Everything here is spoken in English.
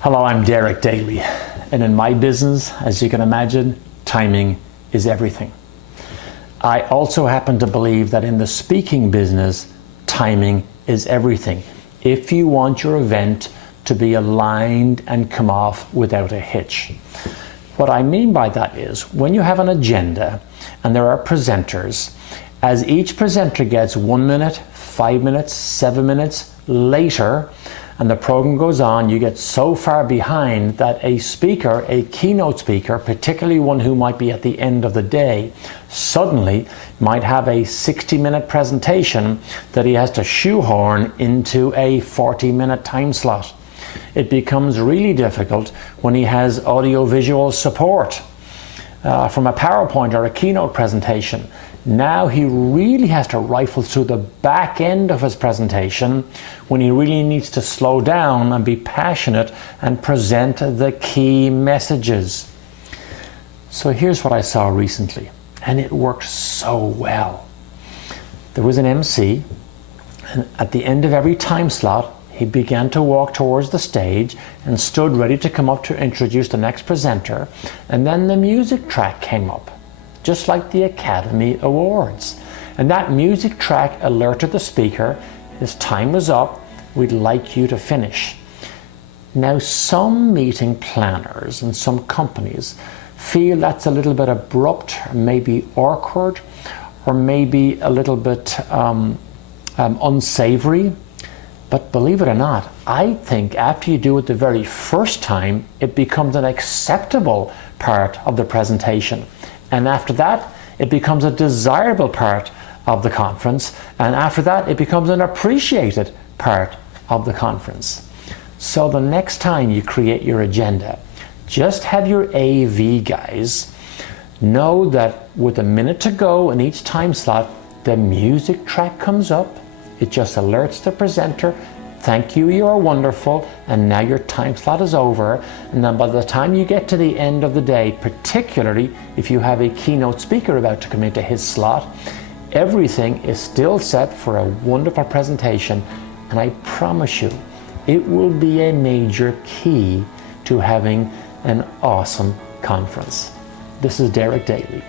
Hello, I'm Daly, and in my business, as you can imagine, timing is everything. I also happen to believe that in the speaking business, timing is everything. If you want your event to be aligned and come off without a hitch. What I mean by that is when you have an agenda and there are presenters, as each presenter gets 1 minute, 5 minutes, 7 minutes later, and the program goes on, you get so far behind that a speaker, a keynote speaker, particularly one who might be at the end of the day, suddenly might have a 60-minute presentation that he has to shoehorn into a 40-minute time slot. It becomes really difficult when he has audio-visual support from a PowerPoint or a keynote presentation. Now he really has to rifle through the back end of his presentation when he really needs to slow down and be passionate and present the key messages. So here's what I saw recently, and it worked so well. There was an MC, and at the end of every time slot, he began to walk towards the stage and stood ready to come up to introduce the next presenter, and then the music track came up, just like the Academy Awards. And that music track alerted the speaker, his time is up, we'd like you to finish. Now, some meeting planners and some companies feel that's a little bit abrupt, or maybe awkward, or maybe a little bit unsavory. But believe it or not, I think after you do it the very first time, it becomes an acceptable part of the presentation. And after that, it becomes a desirable part of the conference. And after that, it becomes an appreciated part of the conference. So the next time you create your agenda, just have your AV guys know that with a minute to go in each time slot, the music track comes up. It just alerts the presenter, thank you, you're wonderful, and now your time slot is over. And then by the time you get to the end of the day, particularly if you have a keynote speaker about to come into his slot, everything is still set for a wonderful presentation. And I promise you, it will be a major key to having an awesome conference. This is Daly.